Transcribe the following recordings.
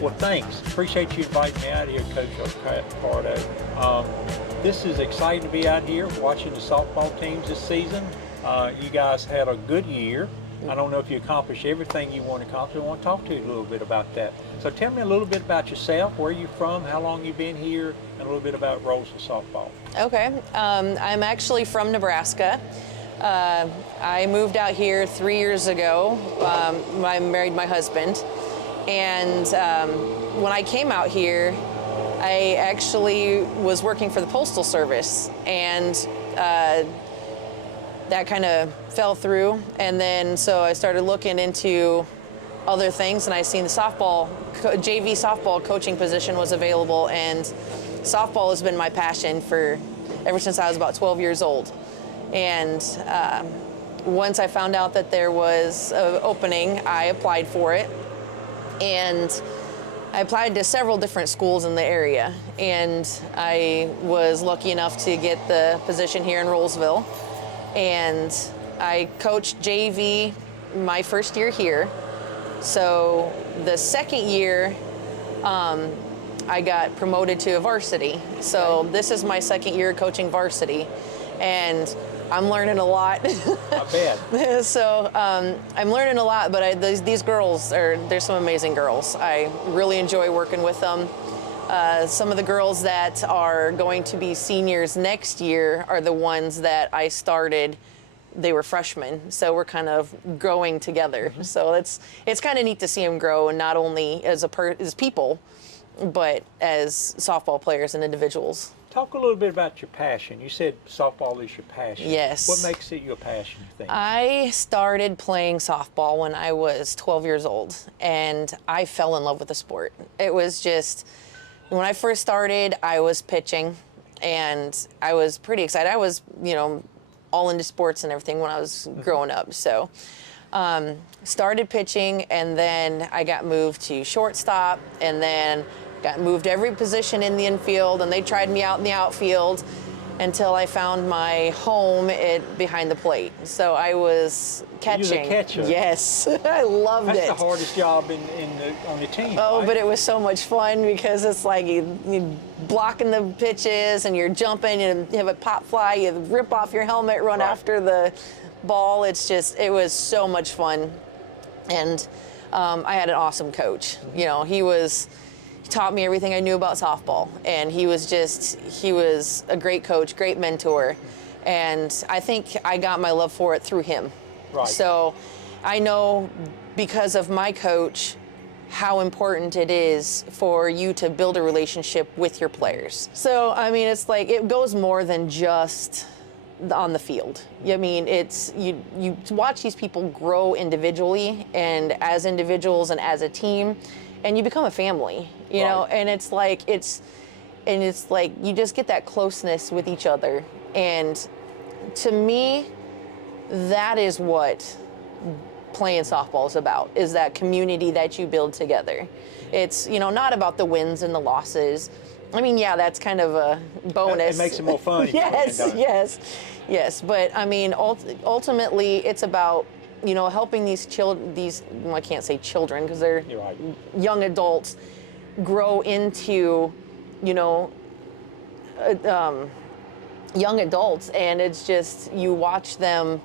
Well, thanks. Appreciate you inviting me out here, Coach Accardo. This is exciting to be out here watching the softball teams this season. You guys had a good year. I don't know if you accomplished everything you want to accomplish. I want to talk to you a little bit about that. So tell me a little bit about yourself, where you're from, how long you've been here, and a little bit about Roseville softball. Okay, I'm actually from Nebraska. I moved out here 3 years ago. I married my husband. And when I came out here, I actually was working for the Postal Service, and that kind of fell through. And then so I started looking into other things, and I seen the JV softball coaching position was available, and softball has been my passion ever since I was about 12 years old. And once I found out that there was an opening, I applied for it. And I applied to several different schools in the area, and I was lucky enough to get the position here in Roseville. And I coached JV my first year here. So the second year, I got promoted to a varsity. So this is my second year coaching varsity, and I'm learning a lot. I bet. So I'm learning a lot, but these girls they're some amazing girls. I really enjoy working with them. Some of the girls that are going to be seniors next year are the ones that I started. They were freshmen, so we're kind of growing together. Mm-hmm. So it's kind of neat to see them grow, and not only as people, but as softball players and individuals. Talk a little bit about your passion. You said softball is your passion. Yes. What makes it your passion, you think? I started playing softball when I was 12 years old, and I fell in love with the sport. It was just, when I first started, I was pitching, and I was pretty excited. I was, all into sports and everything when I was growing up. So started pitching, and then I got moved to shortstop, and then got moved every position in the infield, and they tried me out in the outfield until I found my home behind the plate. So I was catching. You were a catcher. Yes, I loved it. That's the hardest job on the team. Oh, right? but it was so much fun because it's like you blocking the pitches, and you're jumping, and you have a pop fly, you rip off your helmet, run right. after the ball. It was so much fun. And I had an awesome coach. Mm-hmm. He taught me everything I knew about softball, and he was a great coach, great mentor, and I think I got my love for it through him. Right. So I know, because of my coach, how important it is for you to build a relationship with your players. So it's like, it goes more than just on the field. It's you watch these people grow individually and as individuals and as a team, and you become a family, you know, and it's like you just get that closeness with each other. And to me, that is what playing softball is about, is that community that you build together. It's, not about the wins and the losses. That's kind of a bonus. It makes it more fun. Yes. But ultimately, it's about, helping these I can't say children because they're young adults, grow into, young adults, and it's just, you watch them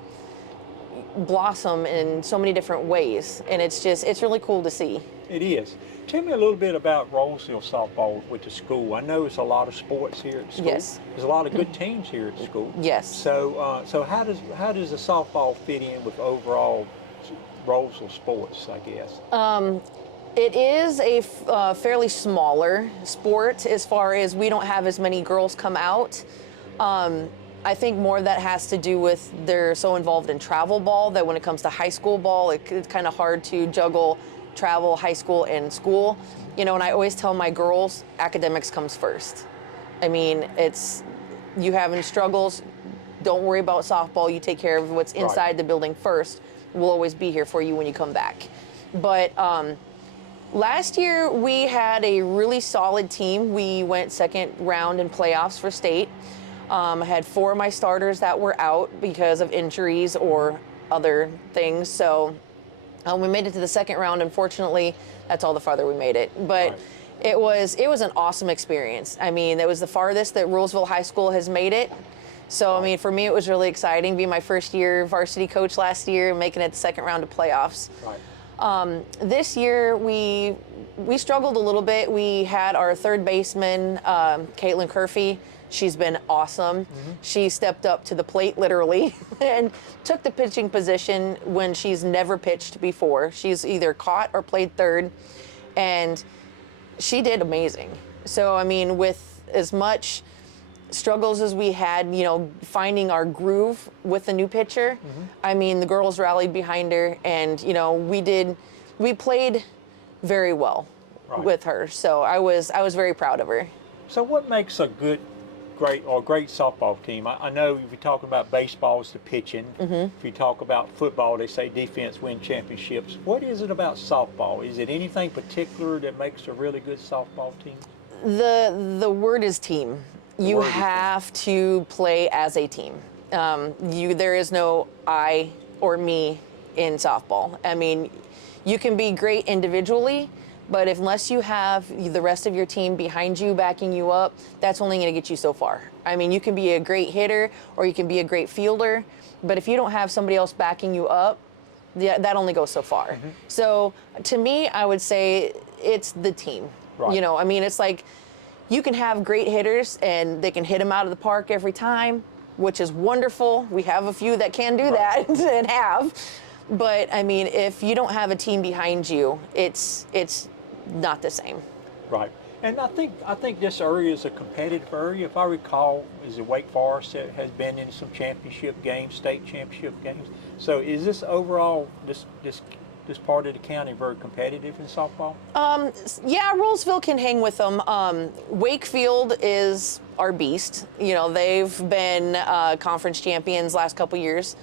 blossom in so many different ways, and it's really cool to see. It is. Tell me a little bit about Roseville softball with the school. I know there's a lot of sports here at the school. Yes. There's a lot of good teams here at the school. Yes. So how does the softball fit in with overall Roseville sports, I guess? It is a fairly smaller sport, as far as we don't have as many girls come out. I think more that has to do with they're so involved in travel ball that when it comes to high school ball, it's kind of hard to juggle travel, high school, and school. And I always tell my girls, academics comes first. It's, you having struggles, don't worry about softball. You take care of what's inside the building first. We'll always be here for you when you come back. But last year we had a really solid team. We went second round in playoffs for state. I had 4 of my starters that were out because of injuries or other things. So We made it to the second round. Unfortunately, that's all the farther we made it. But Right. it was an awesome experience. I mean, it was the farthest that Roseville High School has made it. So, I mean, for me, it was really exciting. Being my first year varsity coach last year, making it the second round of playoffs. Right. This year, we struggled a little bit. We had our third baseman, Caitlin Curfey. She's been awesome. She stepped up to the plate, literally, and took the pitching position when she's never pitched before. She's either caught or played third, and she did amazing. So, I mean, with as much struggles as we had, finding our groove with the new pitcher, I mean, the girls rallied behind her, and, we played very well with her. So I was very proud of her. So what makes a great softball team? I know if you talk about baseball, it's the pitching. If you talk about football, they say defense win championships. What is it about softball? Is it anything particular that makes a really good softball team? The word is team. You have to play as a team. There is no I or me in softball. I mean, you can be great individually, but unless you have the rest of your team behind you, backing you up, that's only going to get you so far. I mean, you can be a great hitter or you can be a great fielder, but if you don't have somebody else backing you up, that only goes so far. So to me, I would say it's the team. Right. I mean, it's like you can have great hitters and they can hit them out of the park every time, which is wonderful. We have a few that can do that and have. But I mean, if you don't have a team behind you, it's not the same. Right. And I think this area is a competitive area. If I recall, is it Wake Forest that has been in some championship games, state championship games. So is this overall this part of the county very competitive in softball? Yeah, Rolesville can hang with them. Wakefield is our beast. They've been conference champions last couple years.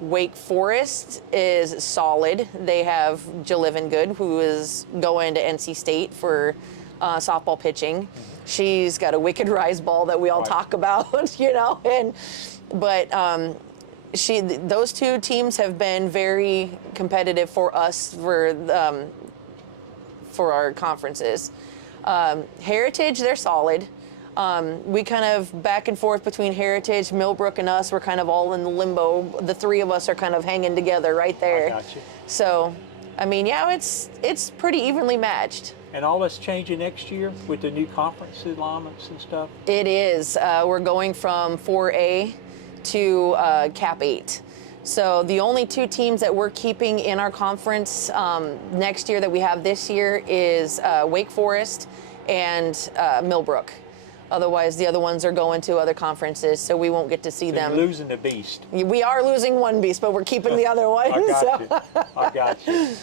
Wake Forest is solid. They have Jill Livengood, who is going to NC State for softball pitching. She's got a wicked rise ball that we all talk about, those two teams have been very competitive for us for our conferences. Heritage, they're solid. We kind of back and forth between Heritage, Millbrook, and us. We're kind of all in the limbo. The three of us are kind of hanging together right there. I got you. So, I mean, yeah, it's pretty evenly matched. And all that's changing next year with the new conference alignments and stuff? It is. We're going from 4A to Cap 8. So the only two teams that we're keeping in our conference next year that we have this year is Wake Forest and Millbrook. Otherwise, the other ones are going to other conferences, so we won't get to see them. You're losing the beast. We are losing one beast, but we're keeping the other one. I got you.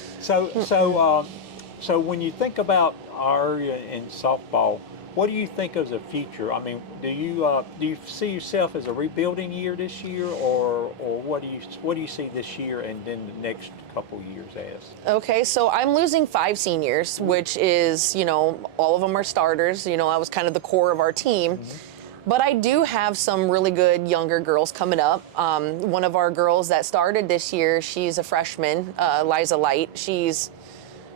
So when you think about our area in softball, what do you think of the future? I mean, do you see yourself as a rebuilding year this year, or what do you see this year and then the next couple years as? Okay, so I'm losing 5 seniors, which is, all of them are starters. I was kind of the core of our team. But I do have some really good younger girls coming up. One of our girls that started this year, she's a freshman, Liza Light.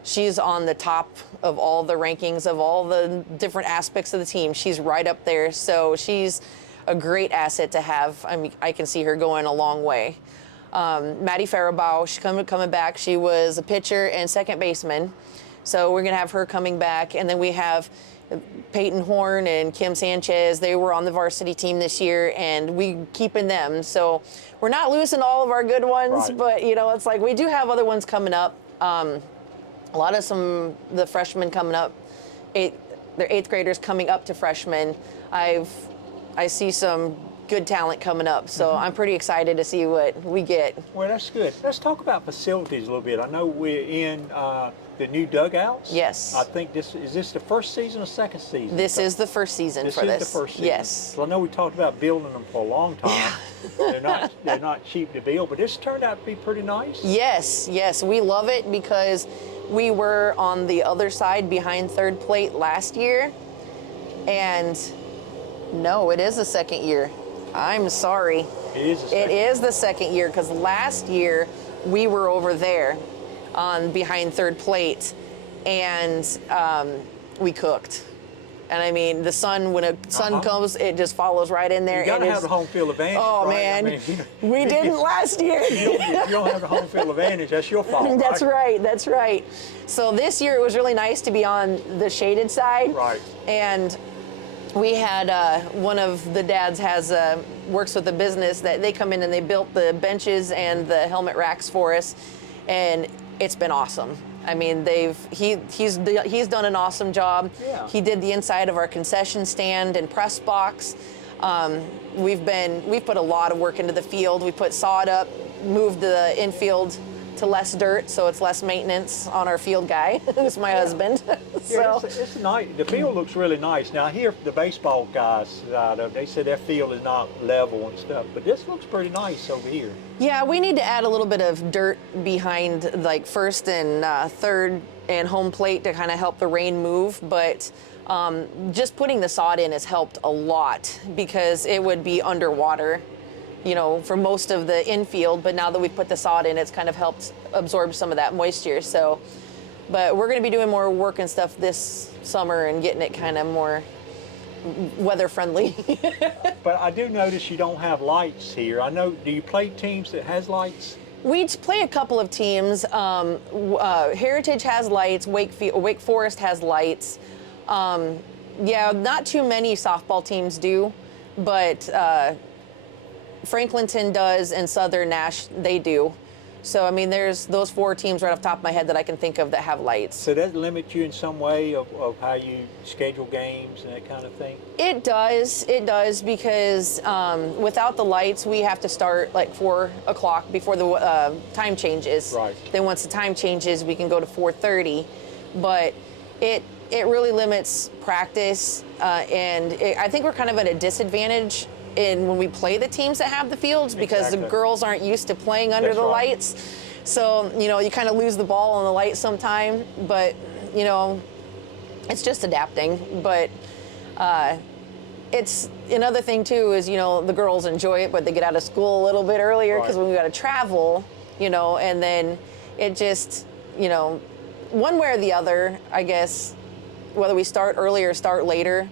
She's on the top of all the rankings of all the different aspects of the team. She's right up there, so she's a great asset to have. I mean, I can see her going a long way. Maddie Faribault, she's coming back. She was a pitcher and second baseman, so we're gonna have her coming back. And then we have Peyton Horn and Kim Sanchez. They were on the varsity team this year, and we keeping them. So we're not losing all of our good ones, but it's like we do have other ones coming up. A lot of the freshmen coming up, they're 8th graders coming up to freshmen. I see some good talent coming up, so I'm pretty excited to see what we get. Well, that's good. Let's talk about facilities a little bit. I know we're in the new dugouts. Yes. I think is this the first season or second season? This is the first season for this. This is the first season. Yes. Well, I know we talked about building them for a long time. Yeah. They're not cheap to build, but this turned out to be pretty nice. Yes, we love it because we were on the other side behind third plate last year, and no, it is the second year. I'm sorry. It is the second. It is the second year because last year we were over there. on behind third plate, and we cooked. And I mean, the sun, when a sun comes, it just follows right in there. You gotta have the home field advantage. Oh, right? man, I mean, we didn't last year. You don't have the home field advantage. That's your fault. That's right. That's right. So this year it was really nice to be on the shaded side. Right. And we had one of the dads works with a business that they come in and they built the benches and the helmet racks for us, and it's been awesome. I mean, he's done an awesome job. Yeah. He did the inside of our concession stand and press box. We've put a lot of work into the field. We put sod up, moved the infield to less dirt, so it's less maintenance on our field guy, who's my husband. Yeah, So it's nice. The field looks really nice. Now, I hear the baseball guys they said their field is not level and stuff, but this looks pretty nice over here. yeah, we need to add a little bit of dirt behind like first and third and home plate to kind of help the rain move, but just putting the sod in has helped a lot because it would be underwater, you know, for most of the infield, but now that we've put the sod in, it's kind of helped absorb some of that moisture. So, but we're going to be doing more work and stuff this summer and getting it kind of more weather friendly. But I do notice you don't have lights here. I know, do you play teams that has lights? We play a couple of teams. Heritage has lights, Wake Forest has lights. Yeah, not too many softball teams do, but Franklinton does, and Southern Nash, they do. So, I mean, there's those 4 teams right off the top of my head that I can think of that have lights. So that limits you in some way of how you schedule games and that kind of thing? It does because without the lights, we have to start like 4 o'clock before the time changes. Right. Then once the time changes, we can go to 4:30. But it really limits practice, and I think we're kind of at a disadvantage when we play the teams that have the fields because Exactly. the girls aren't used to playing under That's the right. lights. So, you know, you kind of lose the ball on the light sometime, but, you know, it's just adapting. But it's another thing too is, you know, the girls enjoy it, but they get out of school a little bit earlier because Right. when we got to travel, you know, and then it just, you know, one way or the other, I guess, whether we start early or start later,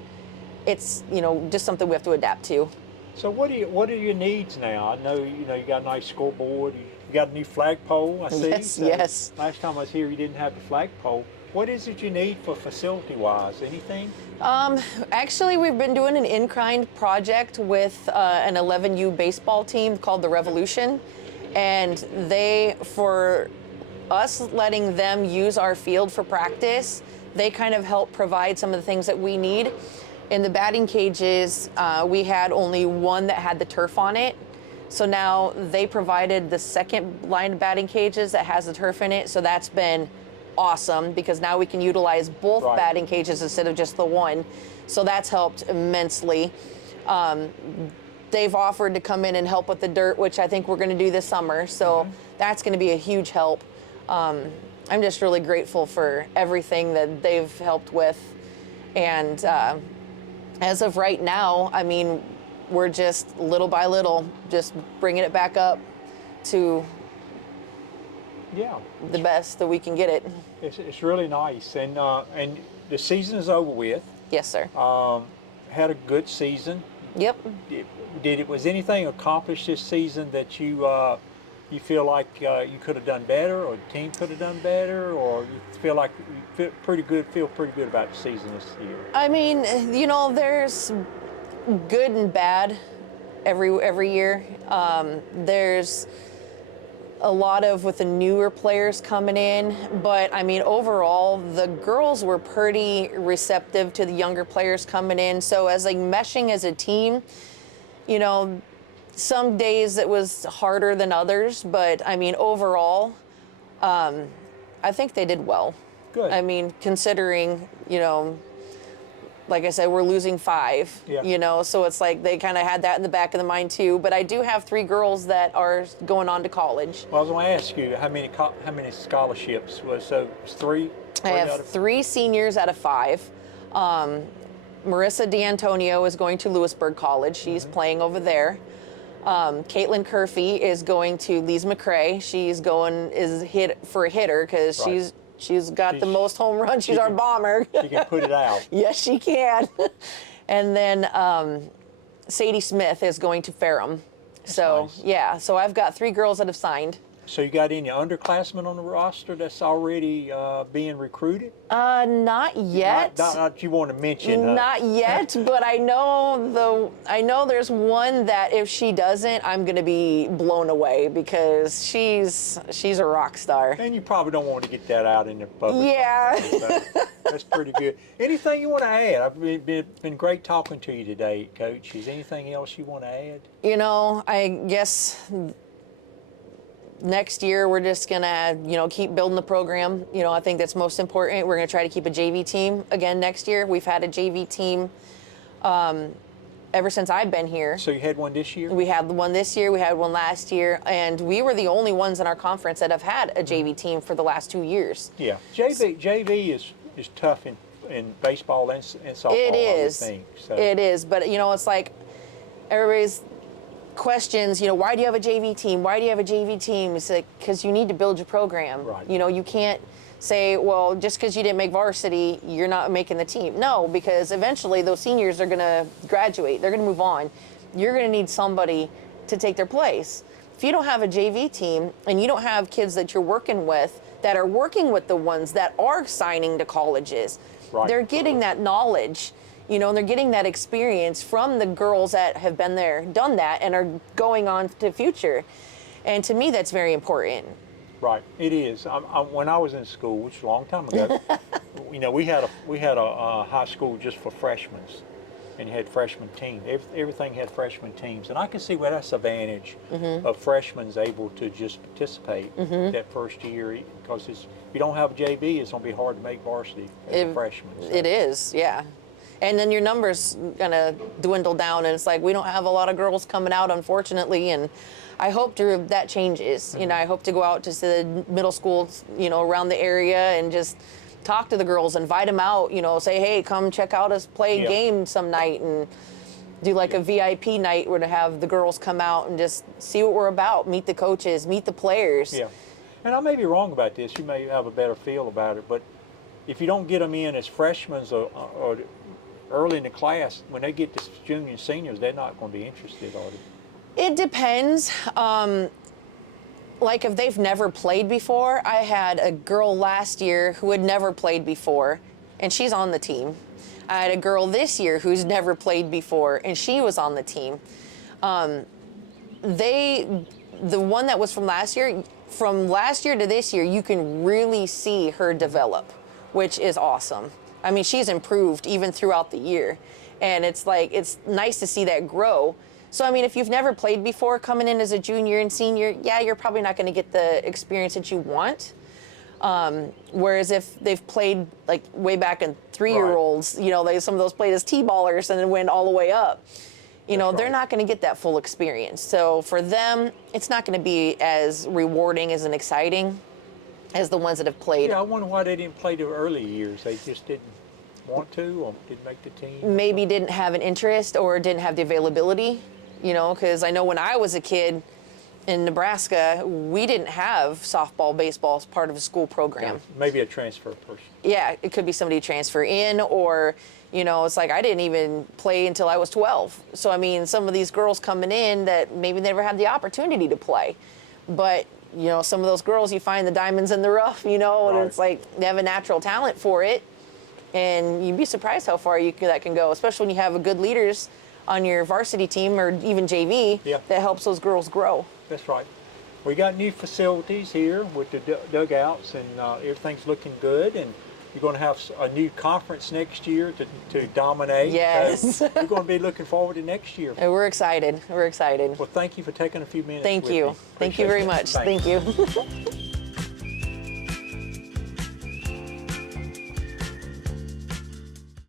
it's, you know, just something we have to adapt to. So what are your needs now? I know you got a nice scoreboard. You got a new flagpole. I see. Yes, So yes. Last time I was here, you didn't have the flagpole. What is it you need for facility-wise? Anything? Actually, we've been doing an in-kind project with an 11U baseball team called the Revolution, and for us letting them use our field for practice, they kind of help provide some of the things that we need. In the batting cages, we had only one that had the turf on it. So now they provided the second line of batting cages that has the turf in it. So that's been awesome because now we can utilize both Right. batting cages instead of just the one. So that's helped immensely. They've offered to come in and help with the dirt, which I think we're going to do this summer. So that's going to be a huge help. I'm just really grateful for everything that they've helped with. And as of right now, I mean, we're just little by little just bringing it back up to Yeah. the best that we can get it. It's really nice. And the season is over with. Yes, sir. Had a good season. Yep. Was anything accomplished this season that you feel like you could have done better, or the team could have done better, or you feel like you feel pretty good about the season this year? I mean, you know, there's good and bad every year. There's a lot with the newer players coming in, but I mean, overall, the girls were pretty receptive to the younger players coming in. So as like meshing as a team, you know, some days it was harder than others, but I mean, overall, I think they did well. Good. I mean, considering, you know, like I said, we're losing 5, Yeah. you know, so it's like they kind of had that in the back of the mind too. But I do have 3 girls that are going on to college. Well, I was going to ask you how many scholarships it's 3. I have 3 seniors out of 5. Marissa D'Antonio is going to Lewisburg College. She's playing over there. Caitlin Curfey is going to Lee's McRae. She's going for a hitter because Right. she's got the most home runs. She's our bomber. She can put it out. Yes, she can. And then Sadie Smith is going to Ferrum. So nice. yeah, so I've got 3 girls that have signed. So you got any underclassmen on the roster that's already being recruited? Not yet. Not you want to mention. Not yet, but I know there's one that if she doesn't, I'm gonna be blown away because she's a rock star. And you probably don't want to get that out in the public. Yeah. So that's pretty good. Anything you want to add? I've been great talking to you today, Coach. Is anything else you want to add? You know, I guess next year we're just gonna, keep building the program. I think that's most important. We're gonna try to keep a JV team again next year. We've had a JV team ever since I've been here. So you had one this year? We had one this year, we had one last year, and we were the only ones in our conference that have had a JV team for the last 2 years. Yeah, JV is tough in baseball and softball. It is. I would think. So. It is, but it's like everybody's questions, why do you have a JV team? Why do you have a JV team? It's like, because you need to build your program. Right. You can't say, well, just because you didn't make varsity, you're not making the team. No, because eventually those seniors are going to graduate. They're going to move on. You're going to need somebody to take their place. If you don't have a JV team and you don't have kids that you're working with that are working with the ones that are signing to colleges, right. They're getting that knowledge. And they're getting that experience from the girls that have been there, done that, and are going on to the future. And to me, that's very important. Right, it is. When I was in school, which is a long time ago, we had a high school just for freshmen, and you had freshman teams. Everything had freshman teams, and I can see where that's the advantage of freshmen able to just participate that first year, because if you don't have a JV, it's going to be hard to make varsity as a freshman. So. It is, yeah. And then your numbers gonna dwindle down, and it's like we don't have a lot of girls coming out, unfortunately. And I hope that changes. I hope to go out to the middle schools, around the area, and just talk to the girls, invite them out. Say, hey, come check out us play a game some night, and do like a VIP night where to have the girls come out and just see what we're about, meet the coaches, meet the players. Yeah, and I may be wrong about this. You may have a better feel about it, but if you don't get them in as freshmen or early in the class, when they get to junior and seniors, they're not going to be interested, are they? It depends. Like if they've never played before, I had a girl last year who had never played before, and she's on the team. I had a girl this year who's never played before, and she was on the team. The one that was from last year to this year, you can really see her develop, which is awesome. I mean, she's improved even throughout the year, and it's nice to see that grow. So, I mean, if you've never played before, coming in as a junior and senior, yeah, you're probably not going to get the experience that you want. Whereas if they've played like way back in 3-year-olds, some of those played as T-ballers and then went all the way up. They're not going to get that full experience. So for them, it's not going to be as rewarding as and exciting as the ones that have played. Yeah, I wonder why they didn't play the early years. They just didn't want to, or didn't make the team. Maybe didn't have an interest or didn't have the availability, because I know when I was a kid in Nebraska, we didn't have softball, baseball as part of a school program. Yeah, maybe a transfer person. Yeah, it could be somebody transfer in, or, it's like I didn't even play until I was 12. So, I mean, some of these girls coming in that maybe never had the opportunity to play. But some of those girls, you find the diamonds in the rough, and Right. it's like they have a natural talent for it, and you'd be surprised how far that can go, especially when you have a good leaders on your varsity team or even JV that helps those girls grow. That's right. We got new facilities here with the dugouts, and everything's looking good, and you're going to have a new conference next year to dominate. Yes. We're going to be looking forward to next year. And we're excited. We're excited. Well, thank you for taking a few minutes Thank with you. me. Thank you very Appreciate it. much. Thank you.